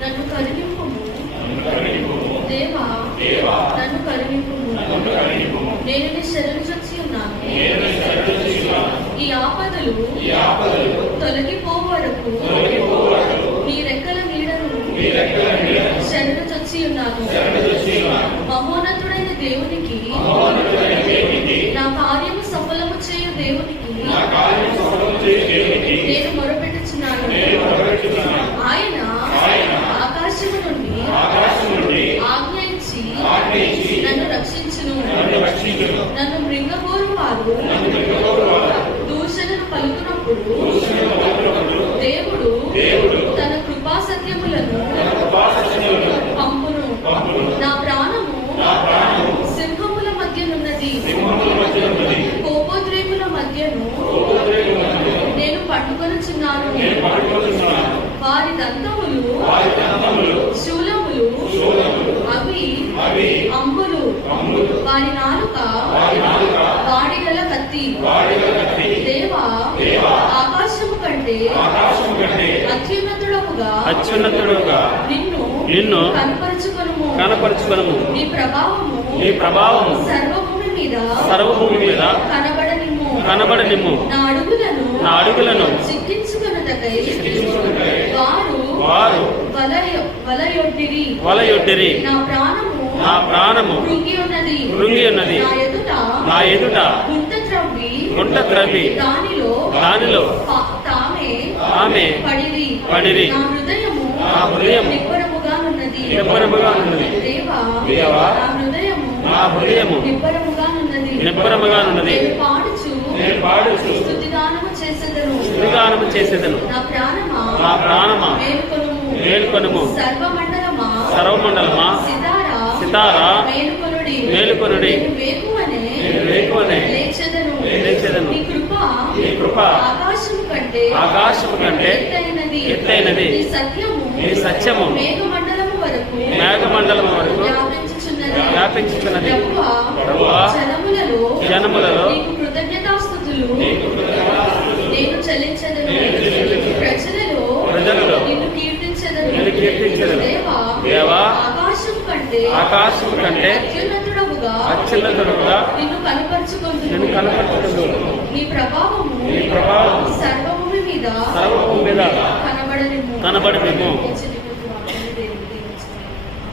నన్ను కరుణింపుము దేవా, నన్ను కరుణింపుము. నేను నీ శరణు చొచ్చి ఉన్నాను. ఈ ఆపదలు తొలగిపోవు వరకు నీ రెక్కల నీడను శరణు చొచ్చి ఉన్నాను. మహోన్నతుడైన దేవునికి, నా కార్యము సఫలము చేయు దేవునికి నేను మొరపెట్టుచున్నాను. ఆయన ఆకాశము నుండి ఆజ్ఞ ఇచ్చి నన్ను రక్షించును. నన్ను మృంగబోరు వారు దూషణను పలుకున్నప్పుడు దేవుడు తన కృపా సత్యములను పంపును. నా ప్రాణము సింహముల మధ్యనున్నది, కోపోద్రేకుల మధ్యను నేను పట్టుకొనుచున్నాను. వారి దంతములు శూలములు, అవి అంబులు. వారి నాలుక వాడిగల కత్తి. దేవా, ఆకాశము కంటే అత్యున్నతుడుగా నిన్ను కనపరచుకొనుము. నీ ప్రభావము సర్వభూమి మీద కనబడనిమ్ము. నా అడుగులను చిక్కించుకొనుటకై వారు వలయొడ్డిరి. నా ప్రాణము కృంగి ఉన్నది. నా ఎదుట గుంట త్రవ్వి దానిలో ఆమె పడిరి. నా హృదయము నిబ్బరముగానున్నది. దేవా, నా హృదయము నిబ్బరముగానున్నది. నేను పాడుచు స్తుతిగానము చేసేదను. నా ప్రాణమా మేలుకొనుము. సర్వమండలమా సితారా మేలుకొనుడి. వేకువనే లేచెదను. నీ కృప ఆకాశము కంటే ఎత్తైనది. నీ సత్యము మేఘమండలము వరకు వ్యాపించుచున్నది. ప్రభువా, జనములలో కృతజ్ఞతాస్తుతులు నేను చెల్లించెదను. ప్రజలలో నిన్ను కీర్తించెదను. దేవా, ఆకాశము కంటే అత్యున్నతుడవుగా నిన్ను కనపరచుకొందును. నీ ప్రభావము సర్వభూమి మీద కనబడనిమ్ము.